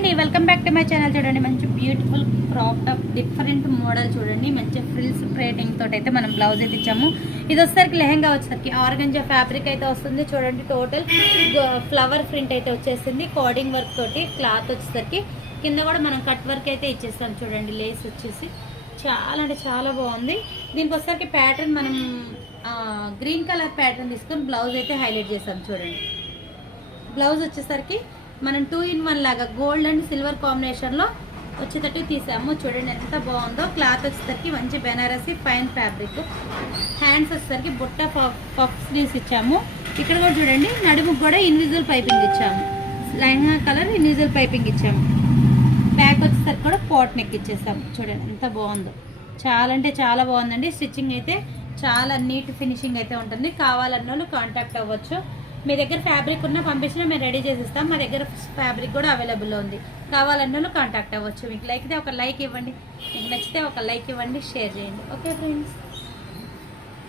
అండి, welcome back to my channel. చూడండి మంచి beautiful crop top different model చూడండి. మంచి ఫ్రిల్స్ ప్రేటింగ్ తోటి అయితే మనం బ్లౌజ్ అయితే ఇచ్చాము. ఇది వచ్చేసరికి లెహంగా వచ్చేసరికి ఆర్గంజా ఫ్యాబ్రిక్ అయితే వస్తుంది. చూడండి టోటల్ ఫ్లవర్ ప్రింట్ అయితే వచ్చేసింది. కోడింగ్ వర్క్ తోటి క్లాత్ వచ్చేసరికి కింద కూడా మనం కట్ వర్క్ అయితే ఇచ్చేస్తాం. చూడండి లేస్ వచ్చేసి చాలా అంటే చాలా బాగుంది. దీనికి వచ్చేసరికి ప్యాటర్న్ మనం గ్రీన్ కలర్ ప్యాటర్న్ తీసుకొని బ్లౌజ్ అయితే హైలైట్ చేస్తాం. చూడండి బ్లౌజ్ వచ్చేసరికి మనం 2-in-1 లాగా గోల్డ్ అండ్ సిల్వర్ కాంబినేషన్లో వచ్చేటట్టు తీసాము. చూడండి ఎంత బాగుందో. క్లాత్ వచ్చేసరికి మంచి బెనారసీ ఫైన్ ఫ్యాబ్రిక్. హ్యాండ్స్ వచ్చేసరికి బుట్ట పఫ్ స్లీవ్స్ ఇచ్చాము. ఇక్కడ కూడా చూడండి నడుముకు కూడా ఇన్విజిబుల్ పైపింగ్ ఇచ్చాము. లైన్గా కలర్ ఇన్విజిబుల్ పైపింగ్ ఇచ్చాము. బ్యాక్ వచ్చేసరికి కూడా పాట్ నెక్ ఇచ్చేసాము. చూడండి ఎంత బాగుందో. చాలా అంటే చాలా బాగుందండి. స్టిచ్చింగ్ అయితే చాలా నీట్ ఫినిషింగ్ అయితే ఉంటుంది. కావాలన్న వాళ్ళు కాంటాక్ట్ అవ్వచ్చు. మీ దగ్గర ఫ్యాబ్రిక్ ఉన్నా పంపించినా మేము రెడీ చేసిస్తాం. మా దగ్గర ఫ్యాబ్రిక్ కూడా అవైలబుల్లో ఉంది. కావాలన్న వాళ్ళు కాంటాక్ట్ అవ్వచ్చు. మీకు లైక్ అయితే ఒక లైక్ ఇవ్వండి. మీకు నచ్చితే ఒక లైక్ ఇవ్వండి, షేర్ చేయండి. Okay friends.